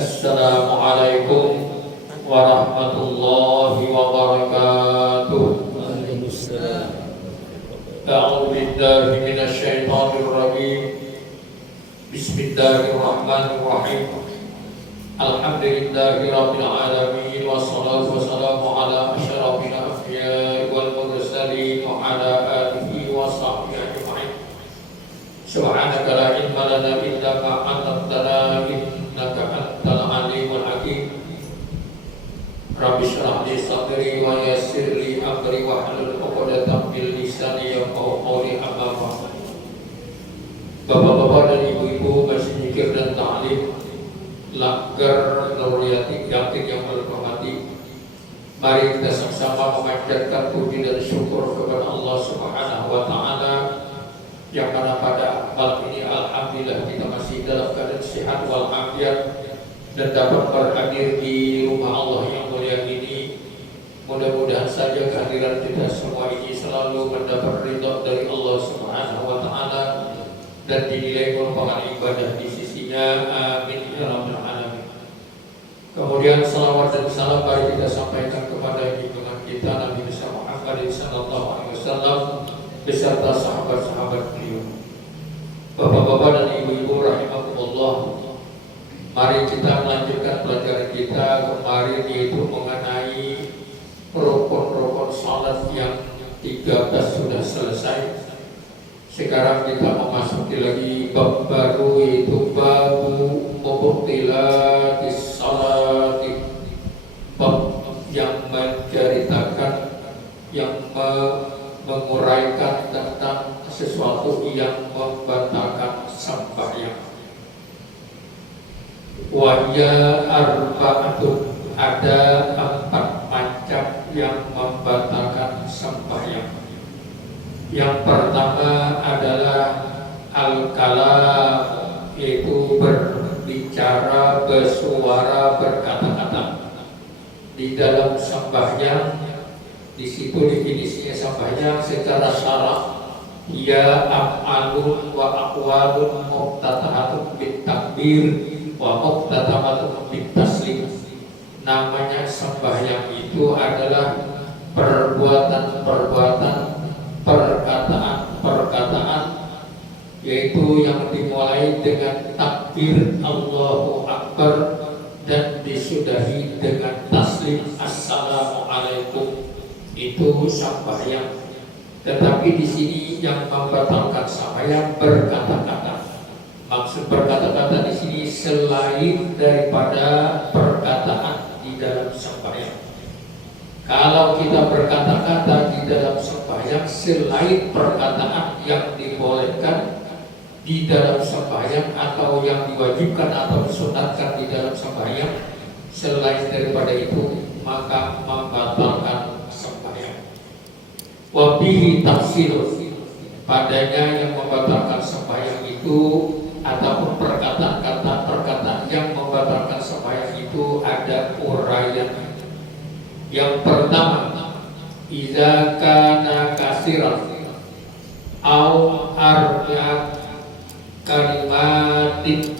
Assalamualaikum warahmatullahi wabarakatuh. A'udzu billahi minasy syaithanir rajim. Bismillahirrahmanirrahim. Alhamdulillahirabbil alamin wassalatu wassalamu ala asyrafil anbiya'i wal mursalin wa ala alihi wa sahbihi ajma'in. Subhanaka la ilma lana illa ma 'allamtana innaka antal alimul hakim. Rabbi shrah li sadri wa yassir li amri wa hlul 'uqdatam min lisani yafqahu qawli. Amma ba'd. Bapak-bapak dan ibu-ibu masih zikir dan ta'lim, Lagar Nuriyati Yakin yang berhormati, mari kita sama-sama memanjatkan puji dan syukur kepada Allah Subhanahu wa Ta'ala yang mana pada malam ini alhamdulillah kita masih dalam keadaan sehat walafiat dan dapat berhadir di rumah Allah yang mulia ini. Mudah-mudahan saja kehadiran kita semua ini selalu mendapat ridha dari Allah Subhanahu wa Ta'ala dan dinilai merupakan ibadah di sisinya. Amin ya rabbal alamin. Kemudian salawat dan salam mari kita sampaikan kepada junjungan kita Nabi besar Muhammad sallallahu alaihi wasallam beserta sahabat-sahabat beliau. Bapak-bapak dan ibu-ibu rahimakumullah, mari kita melanjutkan pelajaran kita kemarin, yaitu mengenai rukun-rukun salat yang 13 sudah selesai. Sekarang kita memasuki lagi bab baru, yaitu babu mubtilatis salati, bab yang menceritakan, yang menguraikan tentang sesuatu yang membatalkan sembahyang. Wahya arba'atun, ada 4 macam yang membatalkan sembahyang. Yang pertama adalah al-kalam, yaitu berbicara, bersuara, berkata-kata. Di dalam sembahyang, di situ definisinya sembahyang secara syarah, ya af'alun wa aqwalun muftatahatun bit takbir wa muftatahatun bit taslim. Namanya sembahyang itu adalah perbuatan-perbuatan, perkataan-perkataan, yaitu yang dimulai dengan takbir Allahu Akbar dan disudahi dengan taslim Assalamualaikum. Itu sembahyang. Tetapi di sini yang membatalkan sembahyang berkata-kata. Maksud berkata-kata di sini selain daripada perkataan di dalam sembahyang. Kalau kita berkata-kata di dalam sembahyang selain perkataan yang dibolehkan di dalam sembahyang atau yang diwajibkan atau disunatkan di dalam sembahyang, selain daripada itu maka membatalkan sembahyang. Wabihi tafsir, padanya yang membatalkan sembahyang itu ataupun perkataan yang membatalkan sembahyang itu ada uraian. Yang pertama, idza kana kasiran au arba'at kalimatin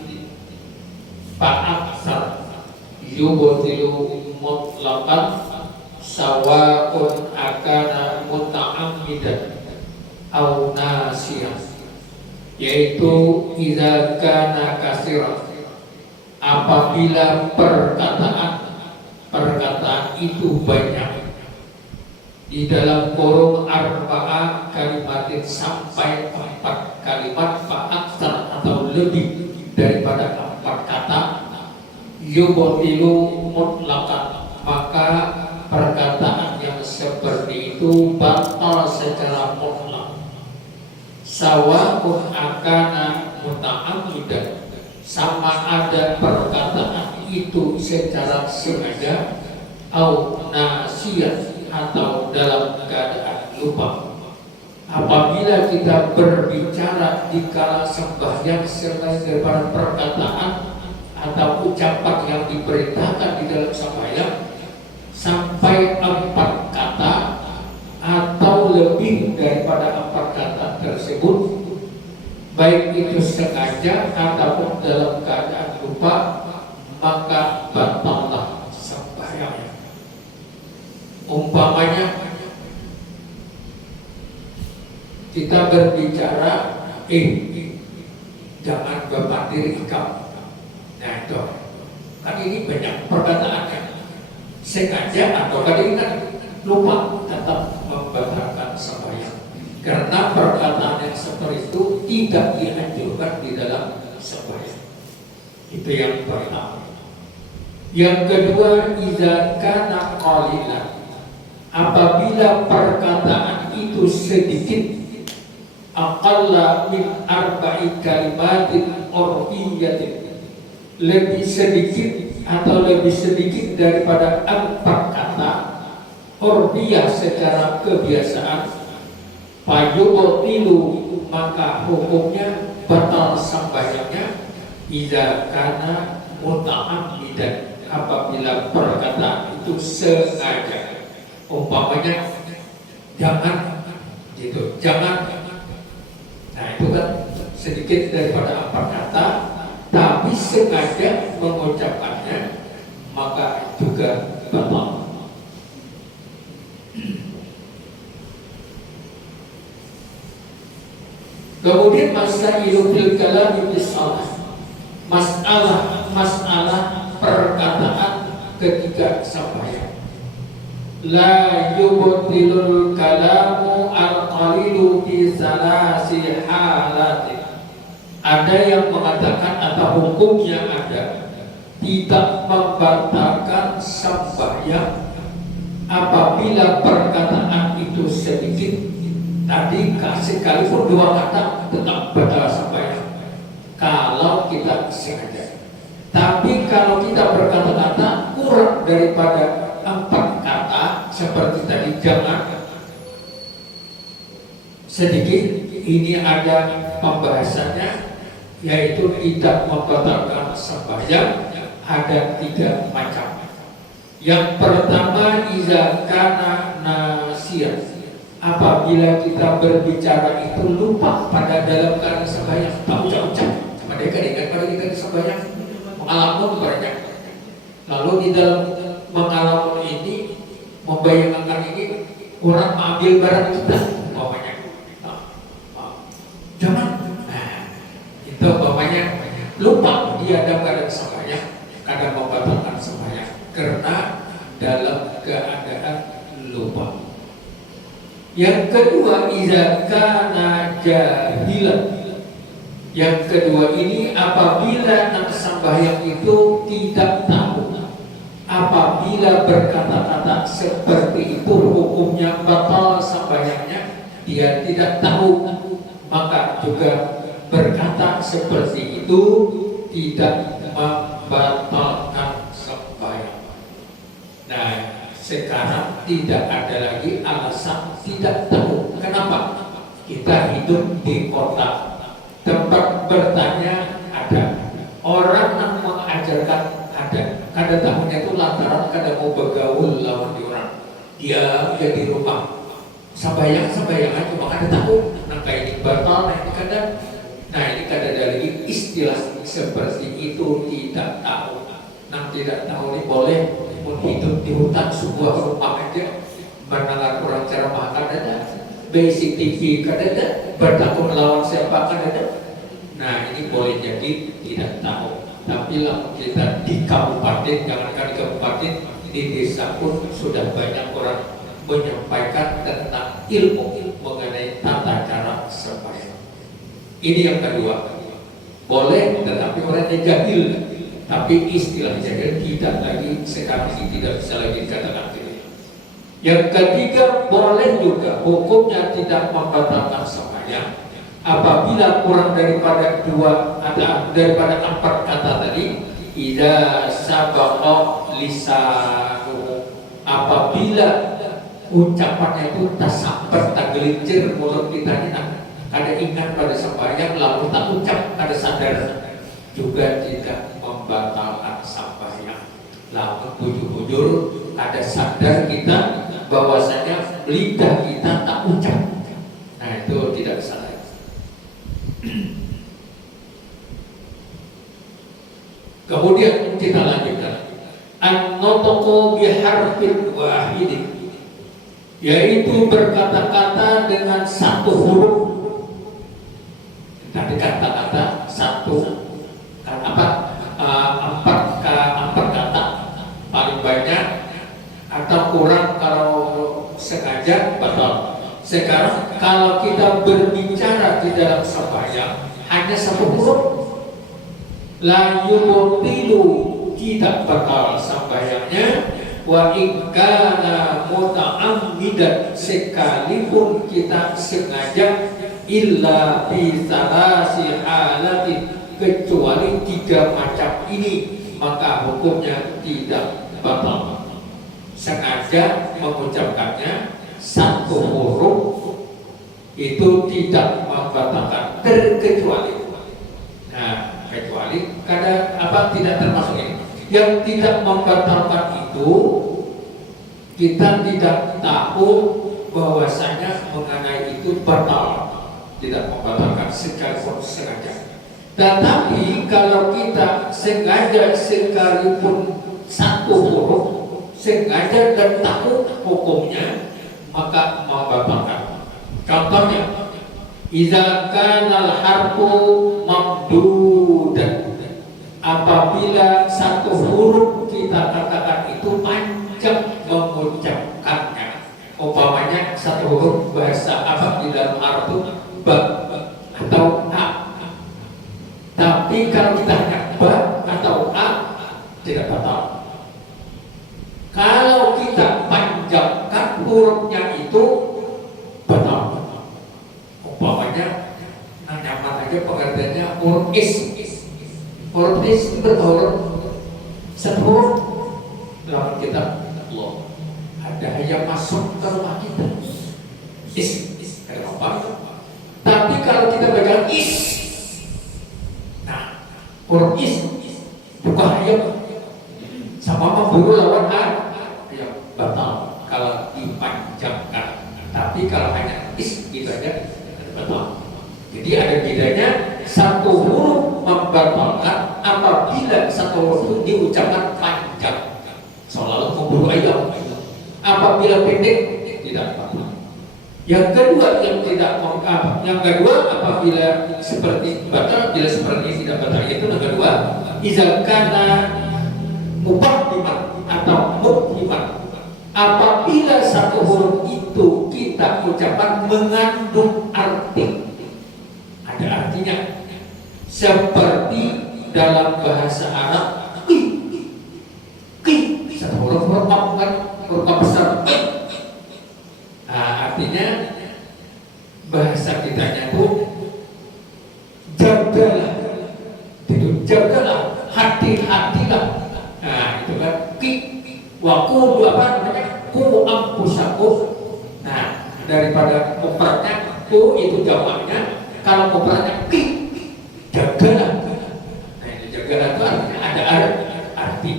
fa'aksar yubtilu mutlaqan sawa'un akana muta'ammidan au nasiyan. Yaitu idza kana kasiran, apabila perkataan itu banyak, di dalam kurung arba'ah kalimatin, sampai 4 kalimat, fa'aksar atau lebih daripada 4 kata, yubtilu mutlaqan, maka perkataan yang seperti itu batal secara mutlak. Sawa'un akana muta'ammidan, sama ada perkataan itu secara sengaja, au nasiyan, atau dalam keadaan lupa. Apabila kita berbicara di kala sembahyang selain daripada perkataan atau ucapan yang diperintahkan di dalam sembahyang sampai 4 kata atau lebih daripada 4 kata tersebut, baik itu sengaja ataupun dalam keadaan lupa, maka batallah sembahyangnya. Umpamanya kita berbicara, jangan berpandiri ikam. Nah itu, kan ini banyak perkataannya. Sengaja atau kadang-kadang lupa tetap membatalkan sembahyang. Karena perkataan yang seperti itu tidak dianjurkan di dalam sembahyang. Itu yang pertama. Yang kedua, idza kana qalilan, apabila perkataan itu sedikit, aqalla min arba'i kalimatin urfiyatin, lebih sedikit atau lebih sedikit daripada 4 kata urfiyah secara kebiasaan, fayubtilu, maka hukumnya batal sembahyangnya, idza kana muta'ammidan, apabila perkataan itu sengaja. Umpamanya jangan gitu, jangan. Nah itu kan sedikit daripada 4 kata, tapi sengaja mengucapkannya, maka juga batal. Kemudian masailu fil kalam bis salah, masalah perkataan ketika sembahyang. La yubtilul kalamu al-qalilu fi salasi halatin. Ada yang mengatakan atau hukumnya ada, tidak membatalkan sembahyang apabila perkataan itu sedikit. Tadi sekalipun 2 kata tetap batal sembahyang kalau kita sengaja. Tapi kalau kita berkata-kata kurang daripada 4 kata, seperti tadi jangan, sedikit, ini ada pembahasannya, yaitu tidak membatalkan sembahyang. Ada 3 macam. Yang pertama, iza kana nasiyan, apabila kita berbicara itu lupa pada dalam keadaan sembahyang, tak ucap-ucap, mereka ingat pada kita sembahyang, mengalamun banyak. Lalu di dalam mengalamun ini, membayangkan ini, orang ambil barang kita, umpamanya, jangan. Nah, itu umpamanya lupa dia dalam keadaan sembahyang, kadang membatalkan sembahyang karena dalam keadaan lupa. Yang kedua, idza kana jahilan. Yang kedua ini apabila nak sembahyang itu tidak tahu. Apabila berkata-kata seperti itu hukumnya batal sembahyangnya, dia tidak tahu, maka juga berkata seperti itu tidak membatalkan sembahyang. Nah, sekarang tidak ada lagi alasan tidak tahu. Kenapa? Kita hidup di kota, tempat bertanya ada, orang yang mengajarkan ada. Kadang tahunya itu lantaran kadang mau bergaul lawan di orang. Dia di rumah sembahyang cuma ada tahu. Nah kayak ini batal, nah ini kadang. Nah ini kadang ada lagi istilah seperti itu tidak tahu. Nah tidak tahu ini boleh hidup di hutan sebuah rumah aja, mendengar orang ceramah kadang, basic TV kadang, bertakun lawan siapa kadang. Nah ini boleh jadi tidak tahu. Tapi lah kita di kabupaten, jangankan di kabupaten, di desa pun sudah banyak orang menyampaikan tentang ilmu mengenai tata cara sembahyang. Ini yang kedua, boleh, tetapi orang yang jahil. Tapi istilah jahil tidak lagi, sekarang ini tidak bisa lagi dikatakan jahil. Yang ketiga, boleh juga hukumnya tidak membatalkan sembahyang apabila kurang daripada 4 kata tadi. Idza sabaqa lisanu, apabila ucapannya itu tak sampai, tak gelincir mulut kita ini, kada ingat pada sembahyang lalu tak ucap, kada sadar, juga tidak membatalkan sembahyang. Lalu bujur-bujur ada sadar kita bahwasanya lidah kita tak ucap, nah itu tidak salah. Kemudian kita lanjutkan. An-nutqu biharfin wahidin, yaitu berkata-kata dengan satu huruf. Tadi kata-kata satu empat kata paling banyak, atau kurang kalau sengaja batal. Sekarang kalau kita berbicara di dalam sembahyang hanya satu huruf, la yubtilu, tidak bakal sembahyangnya. Wa in kana muta'ammidan, sekalipun kita sengaja, illa bi salasi halatin, kecuali 3 macam ini, maka hukumnya tidak batal. Sengaja mengucapkannya satu huruf itu tidak membatalkan, terkecuali. Nah, kecuali kadang tidak termasuk ini. Yang tidak membatalkan itu kita tidak tahu bahwasanya mengenai itu batal, tidak membatalkan sekalipun sengaja. Tetapi kalau kita sengaja sekalipun satu huruf, sengaja dan tahu hukumnya, maka membatalkan. Contohnya, idza kana al-harfu mamdudan, apabila satu huruf kita katakan itu panjang mengucapkannya. Umpamanya satu huruf bahasa di dalam Arab itu ba atau a. Tapi kalau kita hanya ba atau a, tidak batal. Kalau kita panjangkan hurufnya itu batal. Umpamanya nyaman aja pengertiannya huruf is. Huruf is berapa huruf? Satu huruf. Dalam kitab Allah ada yang masuk ke rumah kita. Is, kenapa? Tapi kalau kita baca is, nah huruf is bukan ayam, sama memburu lawan ayam, batal kalau dipanjangkan. Tapi kalau hanya is gitu aja batal. Jadi ada bedanya, satu huruf membatalkan apabila satu huruf itu diucapkan panjang, seolah-olah memburu ayam. Apabila pendek tidak batal. Yang kedua apabila seperti batal, bila seperti ini tidak batal, itu yang kedua, idza kana mubahhiman atau mubhiman, apabila satu huruf itu kita ucapkan mengandung arti, ada artinya, seperti dalam bahasa Arab satu huruf besar. Nah, artinya bahasa kitanya itu jagalah, hati-hatilah. Nah, itu kan waku ku ampusaku. Nah, daripada mufradnya ku itu jamaknya, kalau mufradnya jagalah. Nah, ini jagalah itu artinya ada arti.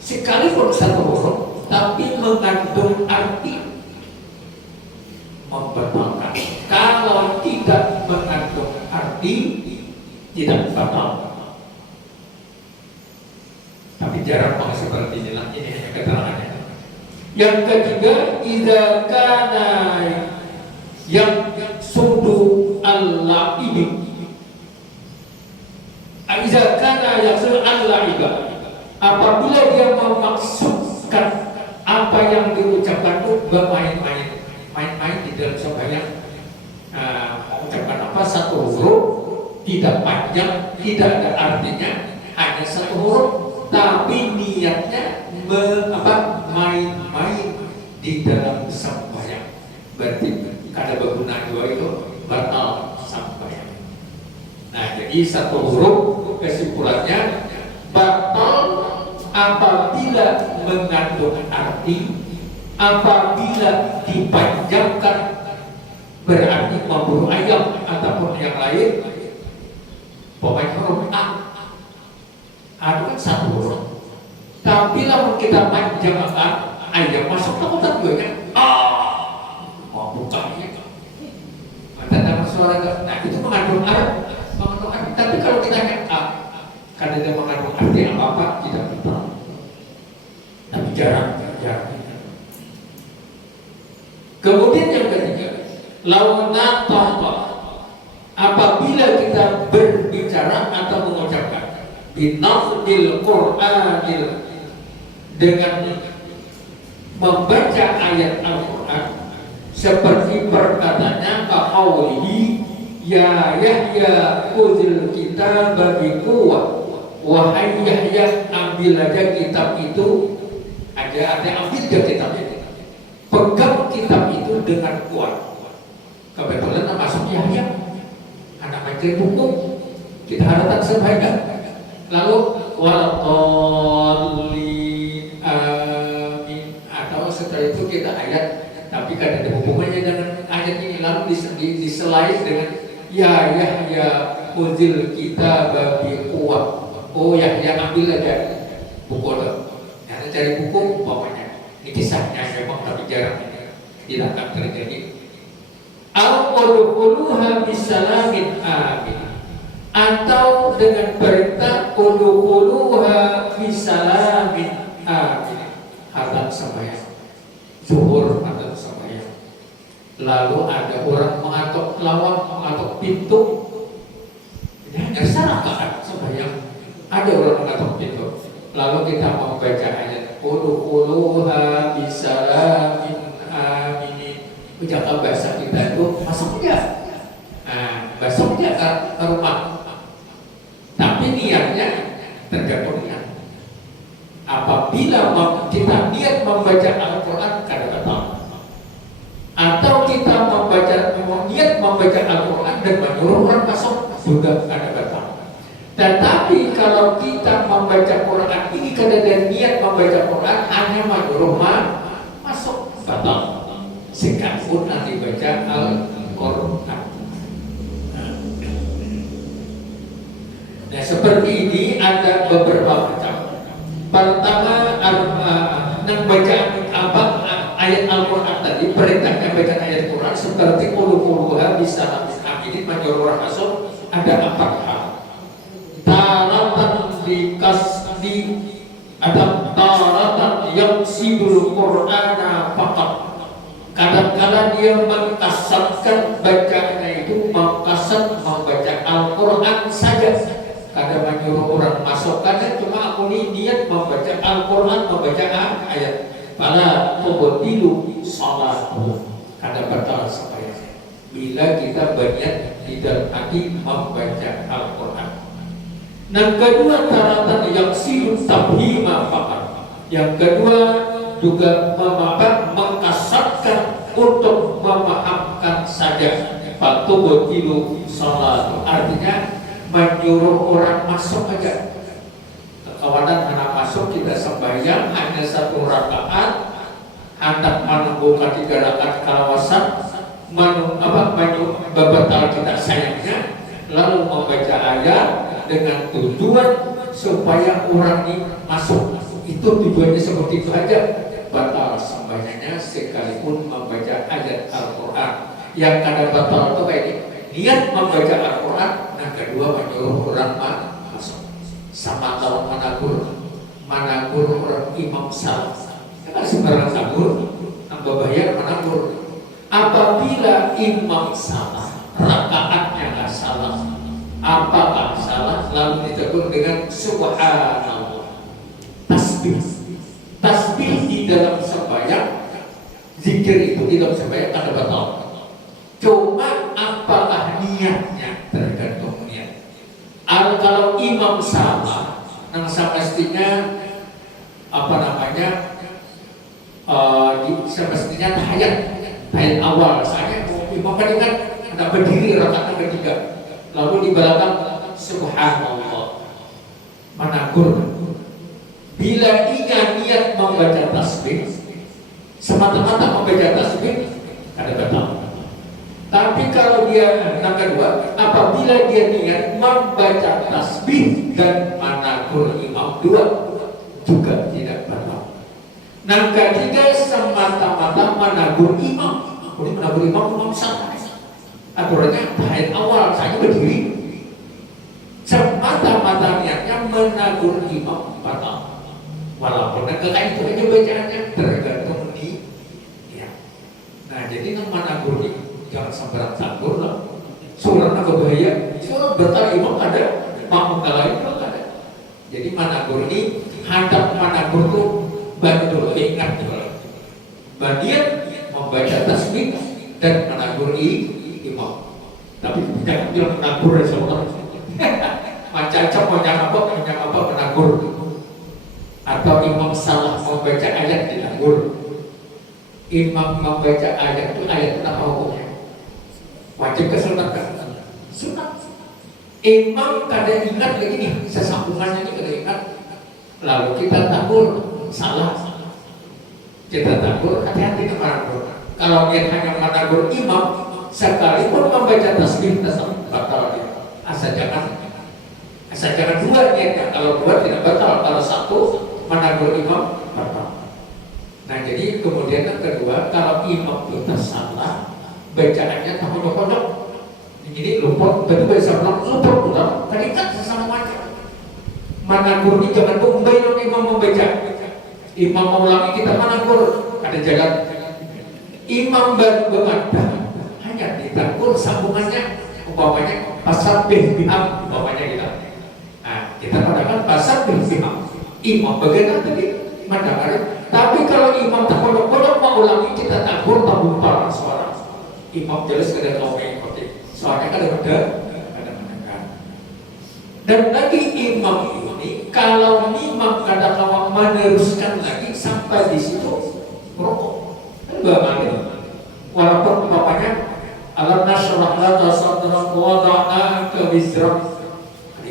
Sekalipun satu huruf tapi mengandung arti, membatalkan. Kalau tidak mengandung arti, tidak batal. Tapi jarang banget seperti ini lah. Ini hanya keterangannya. Yang ketiga, idza kana yang sudu al-la'ibi, idza kana yang sudu al-la'iba, apabila dia memaksudkan apa yang diucapkan itu bermain-main di dalam sembahyang, mengucapkan apa satu huruf tidak panjang, tidak ada artinya, hanya satu huruf, tapi niatnya main-main di dalam sembahyang, berarti kada berguna dua itu batal sembahyang. Nah, jadi satu huruf kesimpulannya batal apabila mengandung arti, apabila dipanjangkan berarti memburu ayam ataupun yang lain. Pokoknya huruf A itu kan satu huruf, tapi lalu kita panjangkan ayam masuk takutan gue kan mau bukanya tanda suara. Nah, itu mengandung arti. Tapi kalau kita hanya A, Karena dia mengandung arti apa-apa tidak tahu. Tapi jarang. Kemudian yang ketiga, launa tanpa apabila kita berbicara atau mengucapkan binafdil Qur'anil dengan membaca ayat Al-Quran seperti perkataannya qaulihi ya Yahya khudhil kitaba biquwwah, wahai Yahya ambil aja kitab itu aja, ambil aja kitabnya, pegang kitab itu dengan kuat. Kebetulan masuk Yahya anak menteri hukum, kita harapkan sebaiknya. Lalu waladhdallin amin, atau setelah itu kita ayat, tapi kan ada hubungannya dengan ayat ini, lalu diselain dengan ya Yahya khudhil kitaba biquwwah. Oh Yahya ambil aja buku itu. Karena cari buku umpamanya. Ini kisahnya memang tapi jarang tidak akan terjadi. Al-quluha bisalamin amin, atau dengan perintah quluha bisalamin amin, hadap sembahyang zuhur atau sembahyang. Lalu ada orang mengatok lawang, mengatok pintu, hanya rakaat sembahyang. Ada orang mengatok pintu, lalu kita membaca ayat quluha bisalamin amin. Menjaga bahasa kita itu masuk aja, masuk aja ke rumah. Tapi niatnya tergantung niat. Apabila kita niat membaca Al-Quran kadang batal, atau kita niat membaca Al-Quran dan menyuruh orang masuk juga kadang batal. Tetapi kalau kita membaca Quran ini kadang niat membaca Quran hanya menyuruh masuk batal. Sekalipun nanti baca Al-Quran. Nah seperti ini ada beberapa macam. Pertama, bacaan ayat Al-Quran tadi, perintahnya baca ayat Quran seperti quluha bisa ini menyuruh orang masuk. Ada 4 hal. Taratan dikasdi, ada taratan yang sibul Qur'ana faqat. Kadang-kadang dia mengkasatkan bacaannya itu mengkasat membaca Al-Quran saja. Kadang menyuruh orang masuk, kadang cuma aku ini niat membaca Al-Quran, membaca ayat. Fala tubtilu salatuh, kadang batal sembahyang. Bila kita berniat di dalam hati membaca Al-Quran. Yang kedua, taratan yang sibuk tabhima faqat. Yang kedua juga mengkasatkan untuk memahamkan saja. Fatubtilu salat, artinya menyuruh orang masuk aja. Kawanan anak masuk kita sembahyang hanya 1 rakaat, hendak menunggu 3 rakaat kalawasan batal kita sayangnya, lalu membaca ayat dengan tujuan supaya orang ini masuk. Itu tujuannya seperti itu aja. Batal sembahyangnya sekalipun membaca ayat Al-Quran. Yang kadang batal itu kayak ini, niat membaca Al-Quran, nah kedua menyuruh orang masuk. Sama kalau managur orang imam salah, kan sembarang tabur, bayar managur. Apabila imam salah, rakaatnya nggak salah, apakah salah, lalu ditegur dengan subhanallah. Tasbih di dalam sembahyang, zikir itu di dalam sembahyang ada batal. Cuma apakah niatnya, tergantung niat. Kalau imam salah, yang semestinya semestinya tahiyat awal. Saya imam kan ada berdiri rakaat ketiga, lalu di belakang subhanallah, managur. Bila ia niat membaca tasbih, semata-mata membaca tasbih, ada batal. Tapi kalau dia yang kedua, apabila dia niat membaca tasbih dan managur imam, dua juga tidak batal. Yang ketiga, semata-mata managur imam. Ini managur imam salah. Aturannya tahiyat awal, saya berdiri. Semata semata-mata niatnya menagur imam batal. Walaupun kekait itu aja bacaannya tergantung nih. Ya. Nah jadi yang menagur ini jangan sampai tagur lah. Surah bahaya. Surah batal imam ada, makmum lain kalau ada. Jadi menagur ini hadap menagur tuh bantu ingat juga. Bagian membaca tasbih dan menagur imam. Tapi jangan bilang menagur semua. Macam-macam banyak apa menagur. Atau imam salah membaca ayat dilagur. Imam membaca ayat itu ayat apa hukumnya? Wajib ke sunat kan? Sunat. Imam kadang ingat lagi nih sesambungannya ini kadang ingat. Lalu kita takur salah. Kita takur hati-hati menagur. Kalau dia hanya menagur imam, sekalipun membaca tasbih batal dia. Asal jangan dua niatnya. Kalau dua tidak batal. Kalau satu menagur imam batal. Nah jadi kemudian yang kedua, kalau imam kita salah bacaannya tak kodok-kodok. Jadi luput, tadi bahasa luput ulang. Tadi kan sesama macam. Menagur ini jangan membaik imam membaca. Imam mengulangi kita menagur. Ada jalan. Imam baru berkata hanya ditagur sambungannya. Umpamanya pasal biham umpamanya kita. Nah kita katakan pasal biham. Imam bagaimana tadi mendengar, tapi kalau imam tak kodok-kodok mengulangi kita takur tabung suara. Imam jelas kada tahu mengikuti, soalnya kada mendengar. Dan lagi imam ini kalau imam kada mau meneruskan lagi sampai di situ rokok, bagaimana? Walaupun bapaknya alam nasrah laka sadrak wa wada'aka wizrak,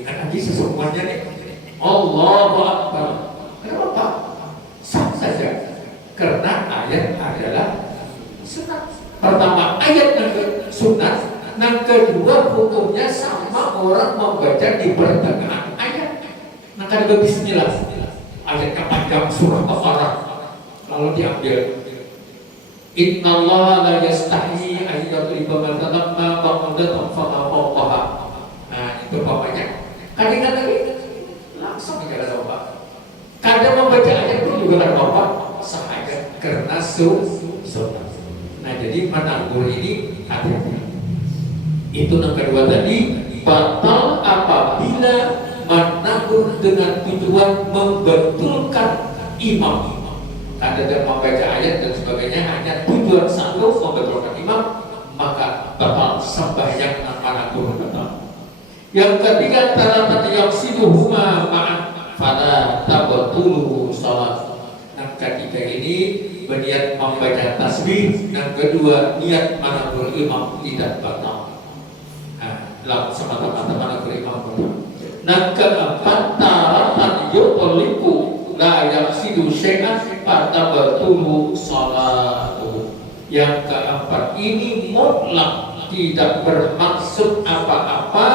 kan lagi sesungguhnya nih. Allahu Akbar. Kenapa? Sah saja. Karena ayat adalah sunat. Pertama ayat yang sunat, yang kedua hukumnya sama orang membaca di pertengahan ayat. Nah kan ada bismillah. Ayatnya panjang surah Baqarah. Lalu diambil. Innallaha la yastahi an yadriba mathalan ma ba'udatan faqaha. Nah itu bapaknya. Kadang-kadang lagi langsung tidak ada bapak. Kadang membaca ayat pun juga ada bapak sahaja karena sunat. Nah jadi menagur ini hati-hati. Itu yang kedua tadi, batal apabila menagur dengan tujuan membetulkan imam. Ada yang membaca ayat dan sebagainya hanya tujuan satu membetulkan imam, maka batal sembahyang menagur batal. Yang ketiga taratan yang siduhuma ma'an fala tabatulu salat. Yang ketiga ini berniat membaca tasbih, yang kedua niat menagur imam tidak batal. Nah, semata-mata menagur imam batal. Yang keempat taratan yuqliqu la yaqsidu syai'an fatabatulu salatuh. Yang keempat ini mutlak tidak bermaksud apa-apa,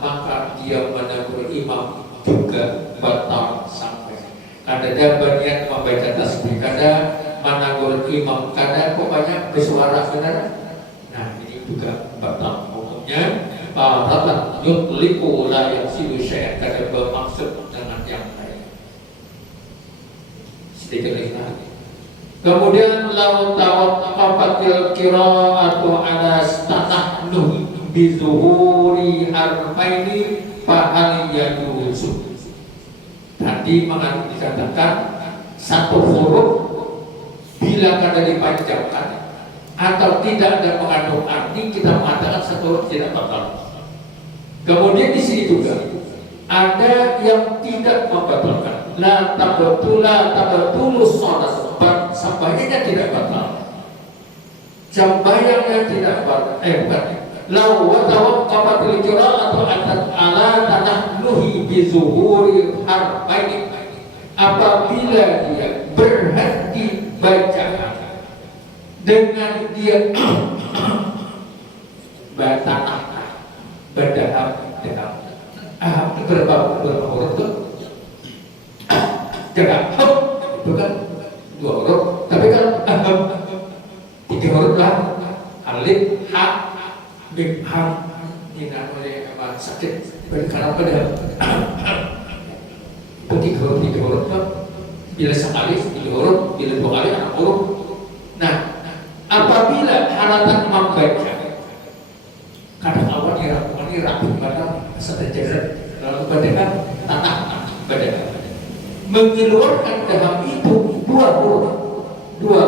maka dia menagur imam juga batal sampai. Kada berniat membaca tasbih, kada menagur imam, kada pokoknya bersuara benar. Nah ini juga batal hukumnya. Taratan yutliqu la yaqsidu syai'an, kada bermaksud dengan yang lain. Sedikit lagi. Kemudian lau tawaqqafatil qira'atu ala tanahnu bizuhuri harfaini fahal yajuzu. Tadi dikatakan satu huruf bila kada dipanjangkan atau tidak ada mengandung arti, kita mengatakan satu huruf tidak batal. Kemudian di sini juga ada yang tidak membatalkan. La tabatulu shalah, sembahyangnya tidak batal. Sembahyangnya tidak batal. Bukan. Lau wa tawaqqafatil qira'atu ala tanahnuhi bi zuhuri harfaini, apabila dia berhenti bacaan dengan dia batanah badaham berapa huruf itu? Jangan itu kan dua huruf, tapi kalau tiga huruf lah, alif ha bim ham ini namanya apa? orang sakit karena pada tiga huruf bila sekali tiga huruf, bila dua kali anak huruf. Nah, apabila haratan membaca kadang awal ini rapi pada setelah lalu badan tanah badan mengeluarkan dalam itu dua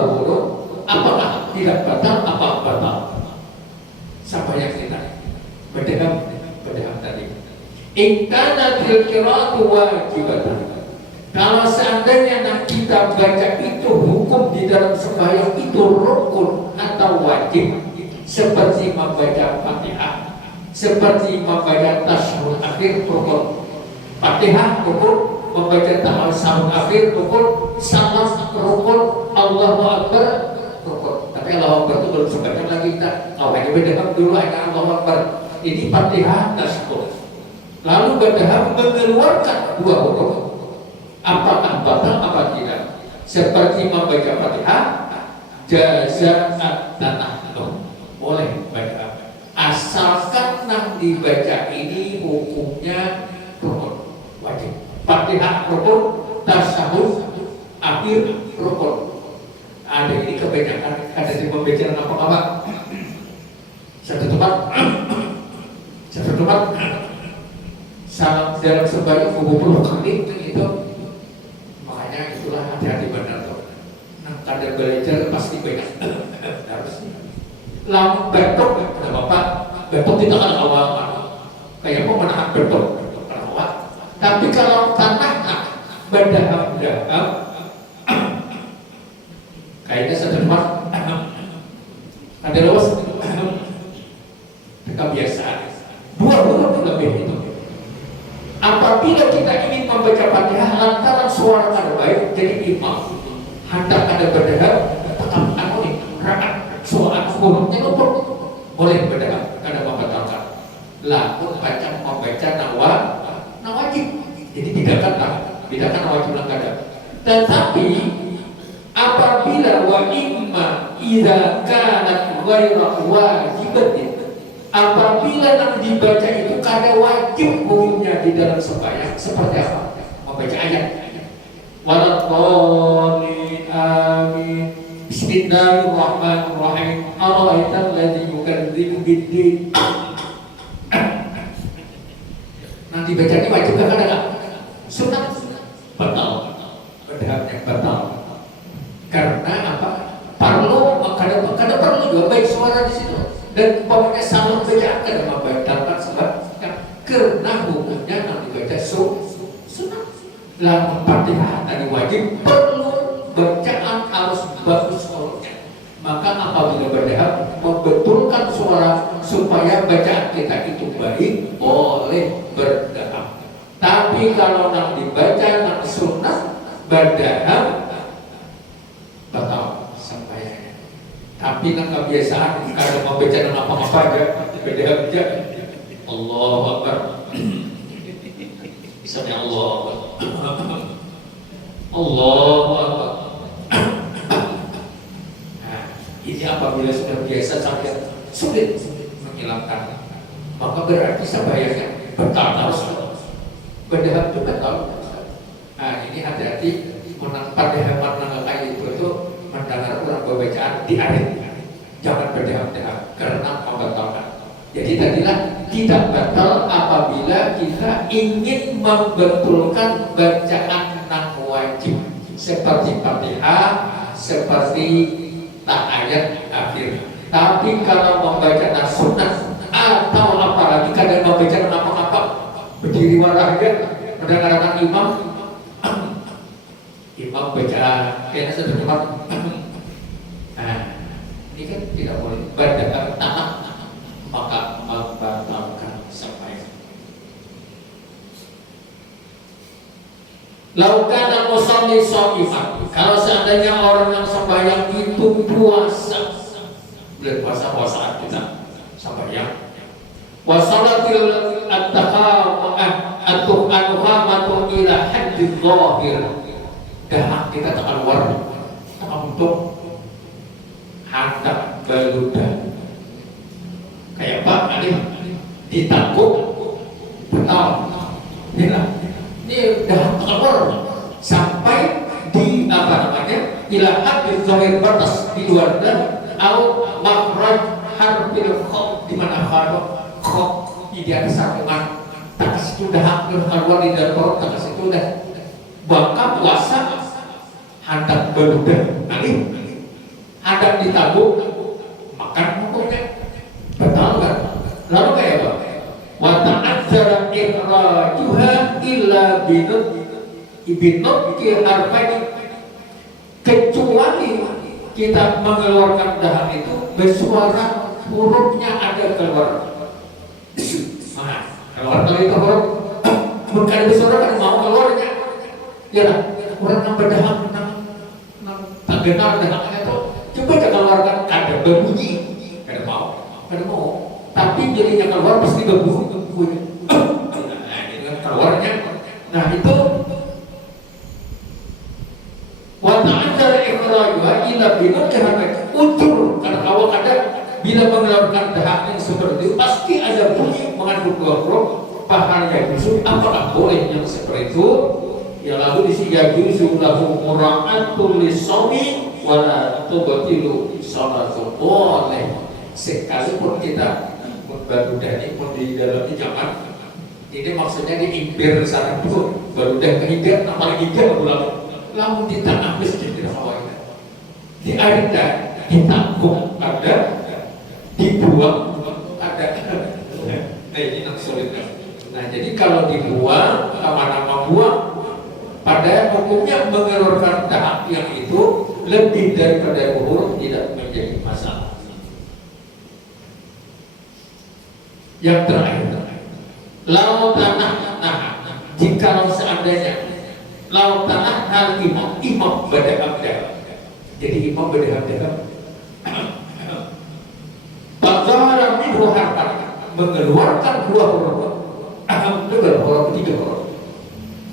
huruf apakah tidak batal apa batal siapa yang kita badan tadi ingkana tilkiratu wajibatan. Kalau seandainya kita baca itu hukum di dalam sembahyang itu rukun atau wajib, seperti membaca Fatihah, seperti membaca tasyahud akhir rukun, Fatihah rukun, membaca tasyahud akhir rukun, salam rukun, Allahu Akbar rukun. Tapi Allahu Akbar itu belum sebagian lagi kita. Awalnya beda dulu ada Allahu Akbar. Ini Fatihah tasyahud. Lalu beda mengeluarkan dua huruf. Apakah batal apa tidak? Seperti membaca Fatihah, jazaat tanah boleh baca. Asalkan yang dibaca ini hukumnya rukun wajib. Fatihah rukun, tasyahud akhir rukun. Ada ini kebanyakan ada di pembaca apa? Satu tempat salam dalam sembahyang 20 kali itu. Itulah hati-hati benar tuh. Nah, kada belajar pasti banyak. Harus. Lam betok, ada bapak. Betok kita kan awal. Kayak mau menahan betok awal. Tapi kalau tanah berdaham, kayaknya setempat ada luas. Kebiasaan. Dua huruf lebih itu. Apabila kita ingin membaca Fatihah lantaran suara kada baik, jadi imam hendak ada berdaham, tetap rakaat suara hurufnya lupa boleh berdaham, kada membatalkan. Lalu macam membaca nawajib, jadi bedakan nawajib dan kada. Tetapi apabila wa imma idza kanat ghairu wajibatin, apabila yang dibaca itu kada wajib hukumnya di dalam sembahyang, seperti apa? Membaca ayat waladhdallin amin bismillahirrahmanirrahim ara'aital ladzi yukadzibu biddin. Nanti bacanya wajib kan ada? Sunat batal. Berdahapnya batal. Karena apa? Kada perlu juga baik suara di situ. Dan pokoknya salam baca kada membatalkan sebabnya karena hukumnya yang dibaca sunat. Lalu Fatihah tadi wajib, perlu bacaan harus bagus suaranya. Maka apabila berdahap membetulkan suara supaya bacaan kita itu baik, boleh berdahap. Tapi kalau yang dibaca yang sunat berdahap batal sembahyangnya. Tapi kan kebiasaan kalau membaca dengan apa-apa aja beda aja. Allahu Akbar. Sami Allah. Allahu Akbar. Nah, ini apabila sudah biasa sampai sulit menghilangkan, maka berarti sembahyangnya batal harus berdahap juga batal. Nah, ini hati-hati pada hemat kayak itu mendengar orang bacaan di akhir. Jangan berdahap-dahap karena membatalkan. Jadi tadilah tidak batal apabila kita ingin membetulkan bacaan yang wajib seperti Fatihah, seperti ayat akhir. Tapi kalau membaca sunat atau apalagi kadang membaca apa-apa berdiri warahnya mendengarkan imam baca kayaknya sedekat. Nah, ini kan tidak boleh berdasarkan tanah, maka membatalkan sembahyang. Laukana musalli sha'iman, kalau seandainya orang yang sembahyang itu puasa, bulan puasa kita sembahyang. Wa salatil at-tuhamatu ila haddil zahir. Dah kita tak keluar untuk hendak beludah kayak Pak Ali ditangkuk Betul. Ini udah keluar sampai di apa namanya? Ila hadis zahir batas di luar dan au makhraj harfil kha di mana kha di atas sambungan tak situ udah hampir keluar di dalam perut tak situ udah bangka puasa hendak beludah alih hendak ditabung makan hukumnya betul kan? Lalu kayak apa? Wa ta'azzara ikhrajuha illa binut ki harfani, kecuali kita mengeluarkan dahak itu bersuara hurufnya ada keluar. Nah, keluar kalau itu huruf bukan bersuara kan mau keluarnya. Ya lah, orang yang berdahak tak dengar dahaknya itu coba kita keluarkan ada berbunyi, kada mau. Tapi jadinya keluar pasti berbunyi. Nah, ini kan keluarnya. Nah itu wa ta'azzara ikhrajuha ila binut kehafat utur, karena awal ada bila mengeluarkan dahak yang seperti itu pasti ada bunyi mengandung dua huruf. Pahalnya justru apakah boleh yang seperti itu? Ya lalu disiya juzu lahu mura'atul lisawmi wala tubtilu salatu. Boleh sekalipun kita barudah ini pun di dalam zaman ini maksudnya diimpir sana itu barudah kehidupan apalagi dia ulang lamun di tanah masjid di Hawaii di ada ditanggung ada dibuang ada nah ini nak sulit. Nah jadi kalau dibuang nama-nama buang pada hukumnya mengeluarkan dahak yang itu lebih daripada huruf tidak menjadi masalah. Yang terakhir, lau tanah, jika seandainya lau tanah hal imam berdahak-dahak. Jadi imam berdahak-dahak. Fadzahara minhu harfan, mengeluarkan dua huruf. Dengar huruf tiga huruf.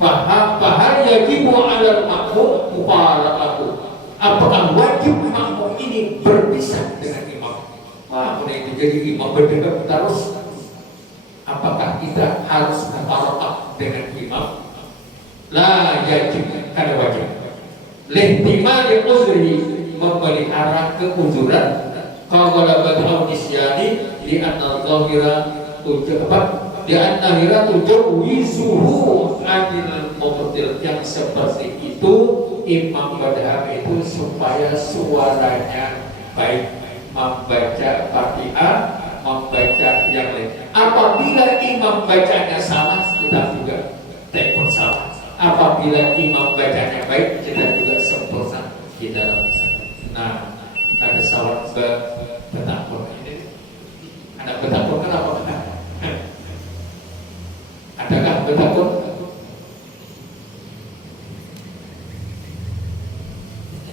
Fahal yajibu 'alal ma'mum mufaraqatu. Apakah wajib makmum ini berpisah dengan imam? Wah, mulai menjadi imam berdahak terus. Apakah kita harus mufaraqah dengan imam? La yajib, kada wajib. Lihtimali uzri, memelihara keuzuran. Qawala bad'u nisyani li anna dhahira tujabat di anna hira tujawizuhu anil mubtil. Yang seperti itu imam badhab itu supaya suaranya baik membaca Fatihah, membaca yang lain. Apabila imam bacanya salah, kita juga tekun salah. Apabila imam bacanya baik, kita juga sempurna di dalam sana. Nah, ada sawat betapur ini. Ada betapur kenapa? Adakah betapur?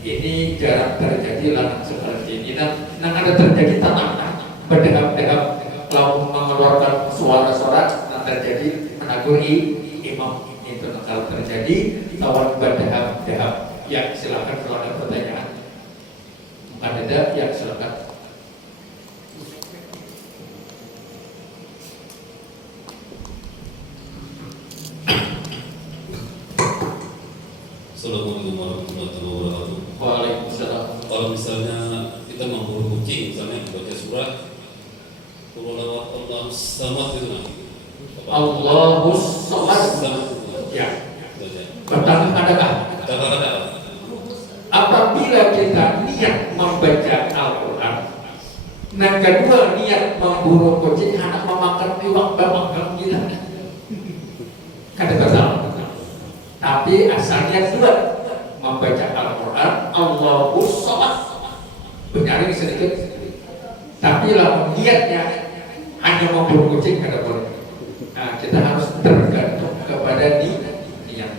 Ini jarang terjadi langsung seperti ini. Dan ada terjadi tanah berdehap-dehap lalu mengeluarkan suara-suara yang terjadi menaguri imam itu. Kalau terjadi lawan berdehap-dehap, ya silakan kalau ada pertanyaan. Ada yang silakan. Assalamualaikum warahmatullahi wabarakatuh. Waalaikumsalam. Kalau misalnya kita memburu kucing, misalnya baca surah Allah samad itu nah. Allahus samad. Ya. Pertama adakah? Ada. Apabila kita niat membaca Al-Quran, dan kedua niat memburu kucing, anak memakan iwak bawang kita. Kata-kata. Tapi asalnya dua membaca Al-Quran, Allahus samad. Benar ini sedikit. Tapi lah niatnya hanya memburu kucing kada boleh. Nah, kita harus tergantung kepada niat.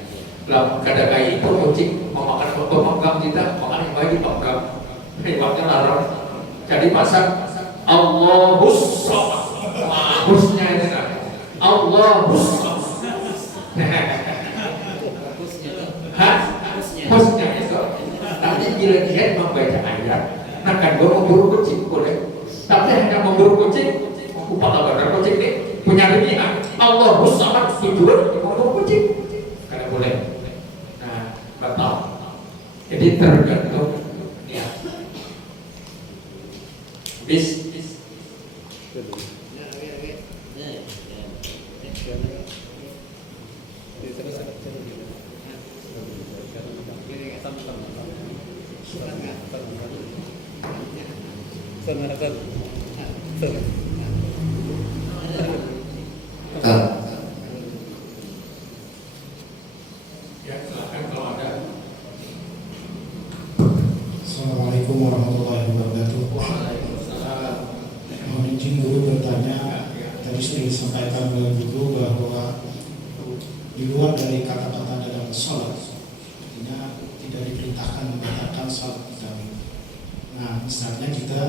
Kalau kada kayak itu kucing memakan pemegang kita, makan yang baik pemegang. Hebatnya larang. Jadi pasang Allahus samad. Husnya itu kan. Allahus samad. Husnya itu. Nanti bila dia membaca ayat, akan memburu kucing boleh. Tapi hanya memburu kucing, upah kabar kucing ini punya dunia. Allahus samad tidur ngomong kucing karena boleh. Nah, batal. Jadi tergantung niat. Bis. Ya, silakan kalau ada. Assalamualaikum warahmatullahi wabarakatuh. Waalaikumsalam. Mohon izin dulu bertanya. Tadi sudah disampaikan oleh Guru bahwa di luar dari kata-kata dalam sholat, artinya tidak diperintahkan membatalkan sholat kita. Nah, misalnya kita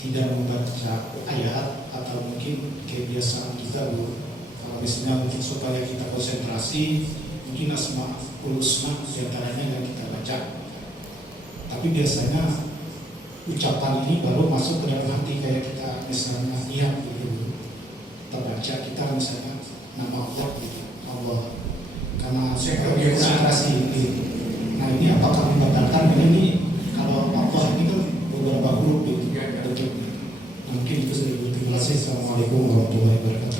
tidak membaca ayat atau mungkin kebiasaan kita, Bu. Kalau misalnya mungkin supaya kita konsentrasi, mungkin Asmaul Husna diantaranya yang kita baca. Tapi biasanya ucapan ini baru masuk ke dalam hati, kayak kita misalnya niat gitu, kita baca, kita misalnya nama Allah gitu, Allah, karena supaya konsentrasi gitu. Nah, ini apakah membatalkan? Ini kalau Allah ini kan beberapa huruf gitu. Mungkin itu sedikit. Terima kasih. Assalamualaikum warahmatullahi wabarakatuh.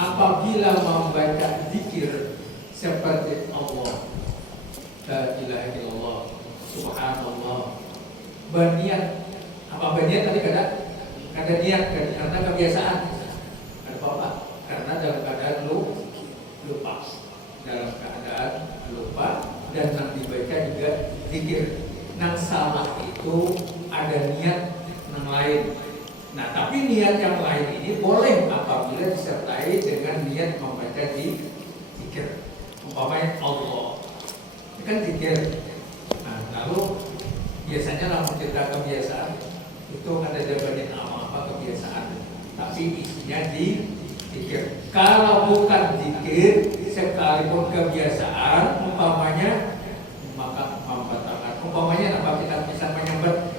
Apabila membaca zikir seperti Allah, la ilaha illallah, subhanallah, berniat, apa berniat tadi kada niat karena kebiasaan, ada apa? Karena dalam keadaan lupa, dalam keadaan lupa dan yang dibaca juga zikir. Nang salah itu ada niat yang lain. Nah, tapi niat yang lain ini boleh apabila disertai dengan niat membaca di zikir. Umpamanya Allah, itu kan zikir. Nah, lalu biasanya dalam cerita kebiasaan itu ada jawabannya apa kebiasaan, tapi isinya di zikir. Kalau bukan zikir, sekalipun kebiasaan, umpamanya maka membatalkan. Umpamanya apa kita bisa menyebut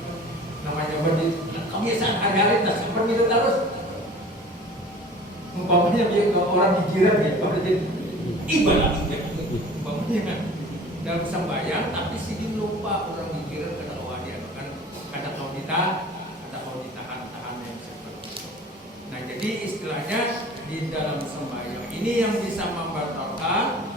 namanya di kebiasaan hari-hari tak seperti itu terus. Umpamanya dia orang dijirat ya, berarti ibadah. Umpamanya kan dalam sembahyang tapi sedikit lupa orang dijirat kata dia kan kata mau ditahan yang seperti itu. Nah, jadi istilahnya di dalam sembahyang ini yang bisa membatalkan,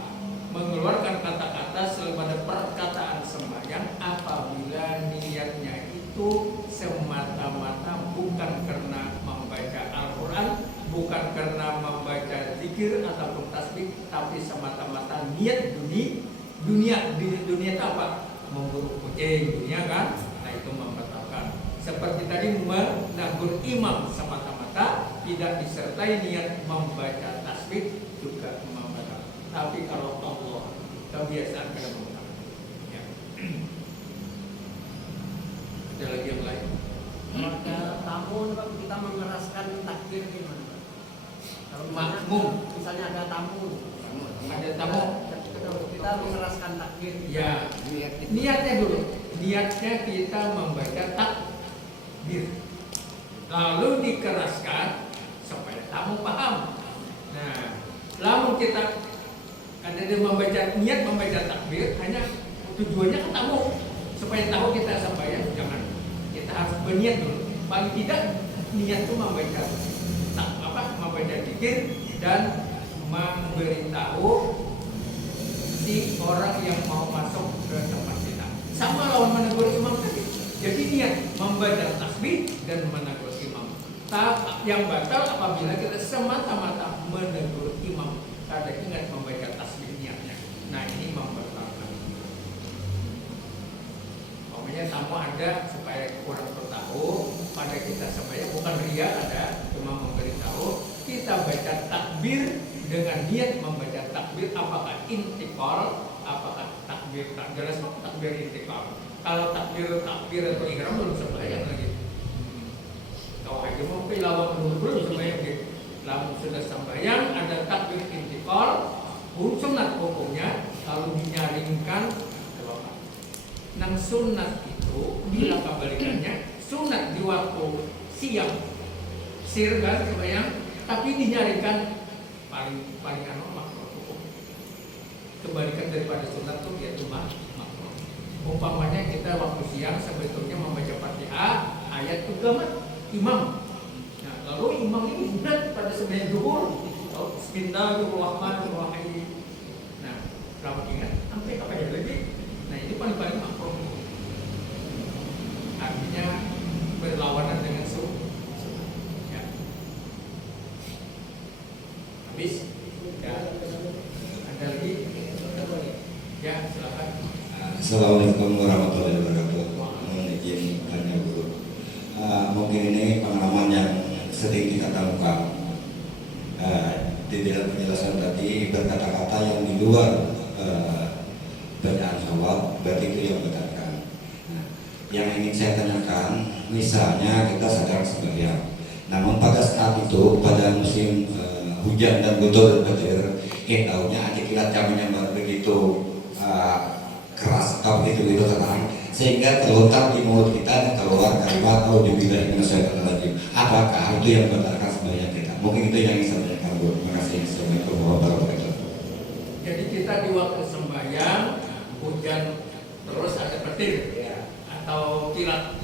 mengeluarkan kata-kata selepas perkataan sembahyang apabila niatnya itu semata-mata bukan karena membaca Al-Quran, bukan karena membaca zikir ataupun tasbih, tapi semata-mata niat dunia itu apa? Memburu kucing dunia kan? Nah, itu membatalkan. Seperti tadi menegur imam semata-mata tidak disertai niat membaca tasbih juga membatalkan. Tapi kalau Allah kebiasaan kada membatalkan. Ya. Ada lagi yang lain? Kalau ada tamu, Pak, kita mengeraskan takbir gimana, Pak? Kalau Makmum. misalnya ada tamu, kita mengeraskan takbir. Ya, niatnya dulu. Niatnya kita membaca takbir. Lalu dikeraskan supaya tamu paham. Nah, lalu kita karena dia niat membaca takbir hanya tujuannya ke tamu supaya tahu kita sembahyang. Jangan, kita harus berniat dulu. Paling tidak niat itu membaca zikir dan memberitahu si orang yang mau masuk ke tempat kita. Sama lawan menegur imam tadi. Jadi niat membaca tasbih dan menegur imam. Yang batal apabila kita semata-mata menegur imam, kada ingat membaca tasbih niatnya. Nah, ini membatalkan. Pokoknya tamu ada supaya orang tahu pada kita sembahyang bukan ria, ada cuma memberitahu kita baca takbir dengan niat membaca takbir, apakah intikal, apakah takbir tak jelas takbir intikal. Kalau takbir atau ihram belum sembahyang lagi. Kau aja mau pilawak dulu belum sembahyang gitu. Lalu sudah sembahyang ada takbir intikal, sunat hukumnya lalu dinyaringkan keluar. Nang sunat itu bila kebalikannya sunat di waktu siang sirgan sembahyang, tapi dinyaringkan paling paling makruh hukum. Kebalikan daripada sunat tuh yaitu makruh. Umpamanya kita waktu siang sebetulnya membaca Fatihah ayat agama imam. Nah, lalu imam ini berat pada sembahyang zuhur. Bismillahirrahmanirrahim. Nah, kalau ingat sampai apa ya lagi? Nah, ini paling makruh. Artinya berlawanan dengan sunnah. Ya. Habis? Ya. Ada lagi? Ya, silakan. Assalamualaikum warahmatullahi wabarakatuh. Mohon izin tanya guru. Mungkin ini pengalaman yang sering kita temukan. Di dalam penjelasan tadi berkata-kata yang di luar bacaan shawab, berarti itu yang membatalkan. Yang ingin saya tanyakan, misalnya kita sedang sembahyang, namun pada saat itu pada musim hujan dan betul petir, tahunya ada kilat jamin yang begitu keras atau begitu tenang, sehingga terlontar di mulut kita dan keluar kalimat auzubillahi minasyaitonir rajim. Apakah itu yang membatalkan sembahyang kita? Mungkin itu yang ingin saya tanyakan, Bu. Terima kasih. Assalamualaikum warahmatullahi wabarakatuh. Jadi kita di waktu sembahyang hujan terus ada petir atau kilat,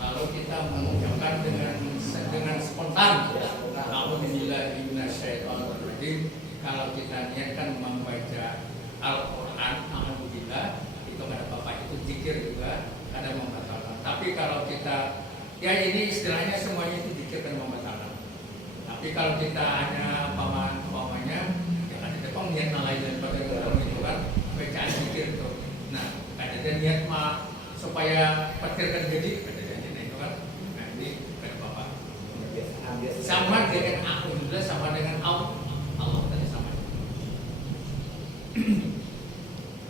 lalu kita mengucapkan dengan spontan auzubillahi minasyaitonir rajim. Kalau kita niatkan membaca Al-Quran, alhamdulillah, itu nggak ada apa-apa, itu zikir juga ada membatalkan. Tapi kalau kita, ya ini istilahnya semuanya itu zikir dan membatalkan. Tapi kalau kita hanya umpamanya, yang ada depan niat lain daripada orang itu kan bacaan zikir itu. Nah, ada niat supaya petir kan jadi, ada itu kan. Nah ini nggak ada apa-apa. Sama dengan alhamdulillah, sama dengan Allah tadi sama.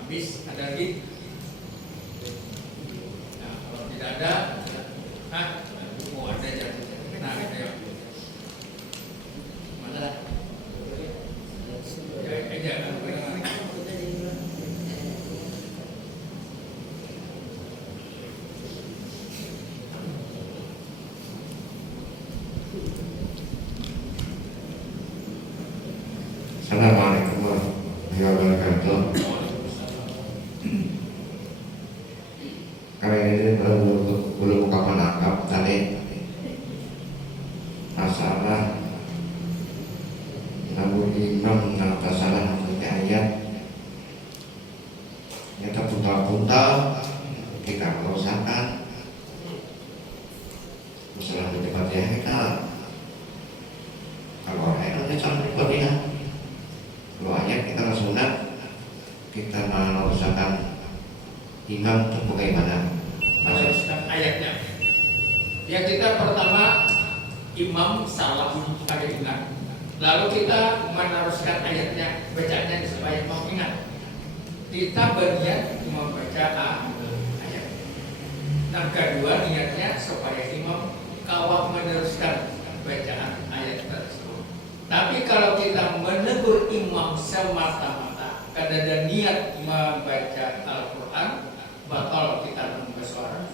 Habis ada lagi? Nah, kalau tidak ada, ada ya. Nah, ayo. Mana? Ya, aja. Assalamualaikum warahmatullahi wabarakatuh. Kami ini belum buka menangkap tadi masalah lalu imam nata salah membaca ayat yang terpuntal-puntal kita merusakan masalah baca Fatihah kita kalau ayat itu sampai Fatihah. Kalau ayat kita sunat, kita merusakan imam itu bagaimana? Merusakan ayatnya. Ya kita pertama imam salah pada ingat. Lalu kita meneruskan ayatnya, bacanya supaya imam ingat. Kita berniat membaca ayat. Nah kedua niatnya supaya imam kawal meneruskan bacaan ayat tersebut. Tapi kalau kita menegur imam semata-mata karena ada niat membaca Al-Quran, batal kita membuka suara.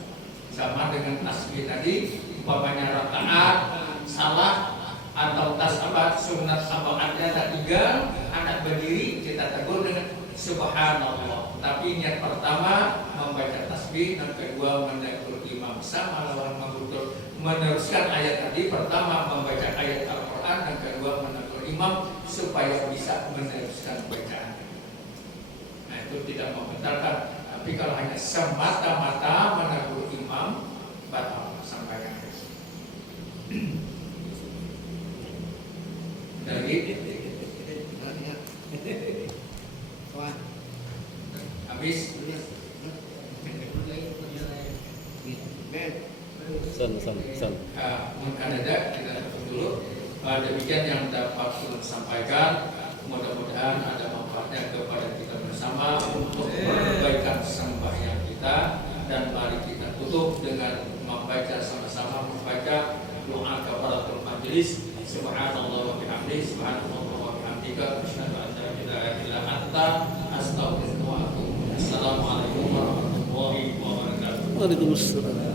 Sama dengan tasbih tadi, umpamanya rakaat salah atau sunat sabahatnya tak 3, anak berdiri kita tegur dengan subhanallah. Tapi niat pertama membaca tasbih, dan kedua menegur imam. Sama lawan meneruskan ayat tadi, pertama membaca ayat Al-Quran, dan kedua menegur imam supaya bisa meneruskan bacaan. Nah itu tidak membatalkan. Tapi kalau hanya semata-mata menegur imam, batal sembahyang. Lagi? Habis? Mungkin ada kita tutup dulu. Demikian yang dapat kita sampaikan. Mudah-mudahan ada manfaatnya kepada kita bersama untuk perbaikan sembahyang kita. Dan mari kita tutup dengan membaca sama-sama, membaca doa kafaratul majelis. Subhanallah wa bihamdihi, subhanallah wa bihamdika, asyhadu an la ilaha illa anta, astaghfiruka wa atubu ilaik. Assalamualaikum warahmatullahi wabarakatuh. Waalaikumsalam.